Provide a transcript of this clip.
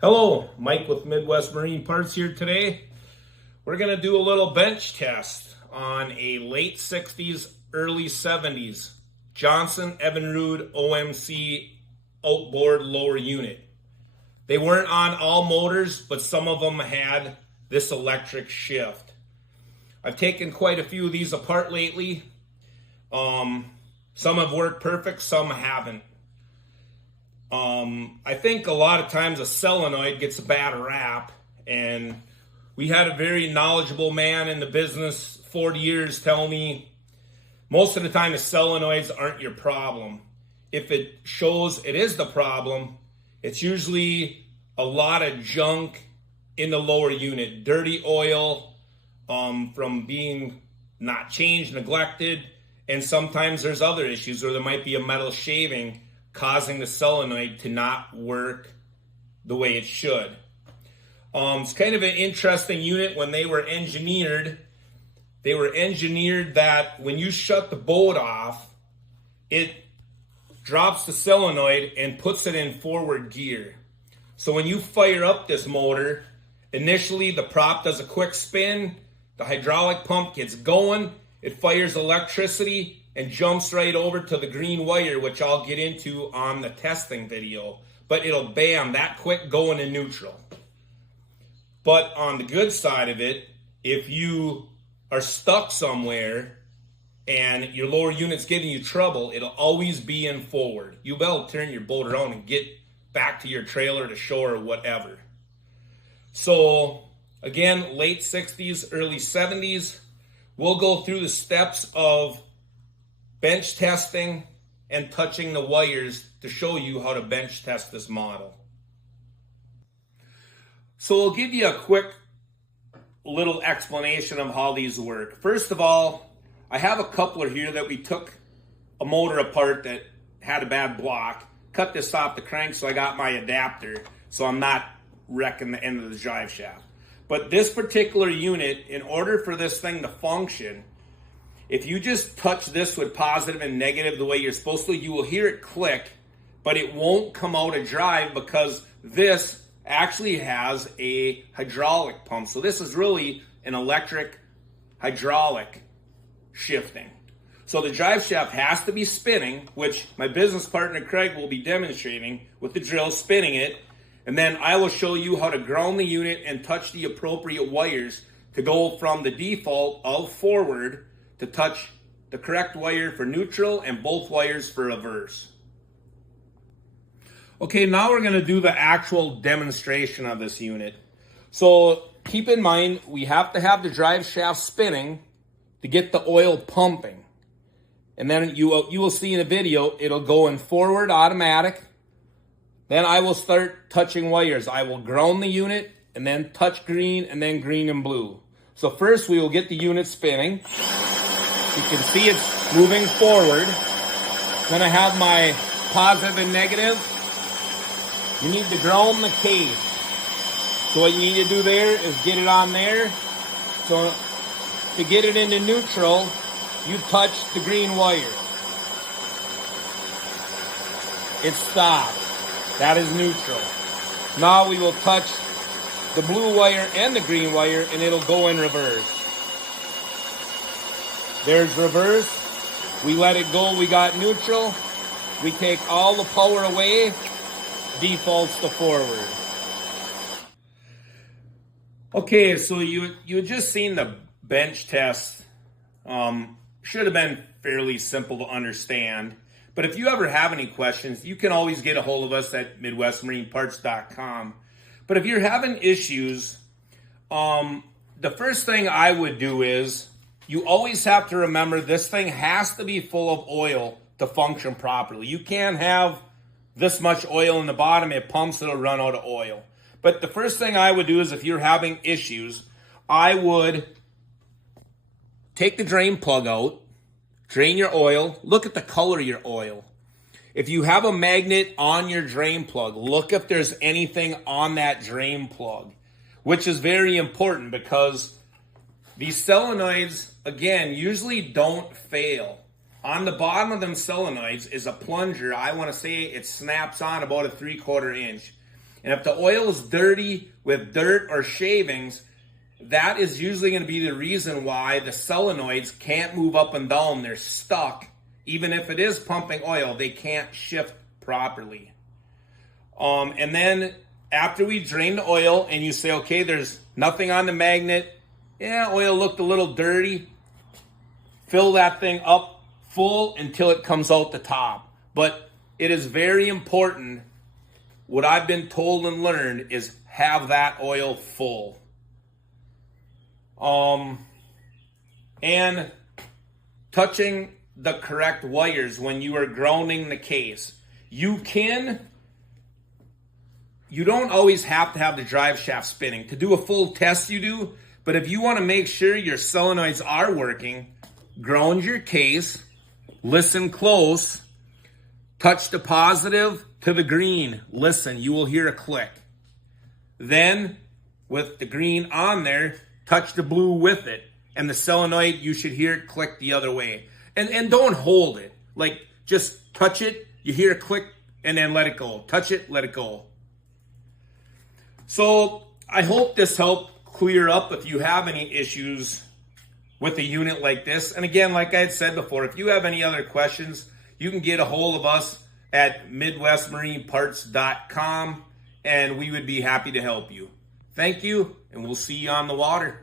Hello, Mike with Midwest Marine Parts here today. We're going to do a little bench test on a late 60s, early 70s Johnson Evinrude OMC Outboard lower unit. They weren't on all motors, but some of them had this electric shift. I've taken quite a few of these apart lately. Some have worked perfect, some haven't. I think a lot of times a solenoid gets a bad rap, and we had a very knowledgeable man in the business 40 years tell me most of the time the solenoids aren't your problem. If it shows it is the problem, it's usually a lot of junk in the lower unit, dirty oil from being not changed, neglected, and sometimes there's other issues, or there might be a metal shaving causing the solenoid to not work the way it should. It's kind of an interesting unit. When they were engineered that when you shut the boat off, it drops the solenoid and puts it in forward gear. So when you fire up this motor, initially the prop does a quick spin, the hydraulic pump gets going, it fires electricity, and jumps right over to the green wire, which I'll get into on the testing video. But it'll bam, that quick go into neutral. But on the good side of it, if you are stuck somewhere and your lower unit's giving you trouble, it'll always be in forward. You will turn your boat around and get back to your trailer, to shore, or whatever. So again, late 60s, early 70s, we'll go through the steps of bench testing and touching the wires to show you how to bench test this model. So I'll give you a quick little explanation of how these work. First of all, I have a coupler here that we took a motor apart that had a bad block, cut this off the crank, so I got my adapter so I'm not wrecking the end of the drive shaft. But this particular unit, in order for this thing to function, if you just touch this with positive and negative the way you're supposed to, you will hear it click, but it won't come out of drive because this actually has a hydraulic pump. So this is really an electric hydraulic shifting. So the drive shaft has to be spinning, which my business partner Craig will be demonstrating with the drill, spinning it. And then I will show you how to ground the unit and touch the appropriate wires to go from the default of forward to touch the correct wire for neutral and both wires for reverse. Okay, now we're going to do the actual demonstration of this unit. So keep in mind, we have to have the drive shaft spinning to get the oil pumping. And then you will see in the video, it'll go in forward automatic. Then I will start touching wires. I will ground the unit and then touch green and then green and blue. So first we will get the unit spinning. You can see it's moving forward. Then I have my positive and negative. You need to ground the case. So what you need to do there is get it on there. So to get it into neutral, you touch the green wire. It stops. That is neutral. Now we will touch the blue wire and the green wire and it'll go in reverse. There's reverse. We let it go. We got neutral. We take all the power away. Defaults to forward. Okay, so you just seen the bench test. Should have been fairly simple to understand. But if you ever have any questions, you can always get a hold of us at MidwestMarineParts.com. But if you're having issues, the first thing I would do is you always have to remember this thing has to be full of oil to function properly. You can't have this much oil in the bottom, it pumps, it'll run out of oil. But the first thing I would do is if you're having issues, I would take the drain plug out, drain your oil, look at the color of your oil. If you have a magnet on your drain plug, look if there's anything on that drain plug, which is very important because these solenoids, again, usually don't fail. On the bottom of them solenoids is a plunger. I want to say it snaps on about a 3/4 inch. And if the oil is dirty with dirt or shavings, that is usually going to be the reason why the solenoids can't move up and down. They're stuck. Even if it is pumping oil, they can't shift properly. And then after we drain the oil and you say, okay, there's nothing on the magnet. Yeah, oil looked a little dirty. Fill that thing up full until it comes out the top. But it is very important. What I've been told and learned is have that oil full. And touching the correct wires when you are grounding the case. You don't always have to have the drive shaft spinning. To do a full test you do, but if you want to make sure your solenoids are working, ground your case, listen close, touch the positive to the green. Listen, you will hear a click. Then, with the green on there, touch the blue with it. And the solenoid, you should hear it click the other way. And don't hold it. Like, just touch it, you hear a click, and then let it go. Touch it, let it go. So, I hope this helped clear up if you have any issues with a unit like this. And again, like I had said before, if you have any other questions, you can get a hold of us at MidwestMarineParts.com, and we would be happy to help you. Thank you, and we'll see you on the water.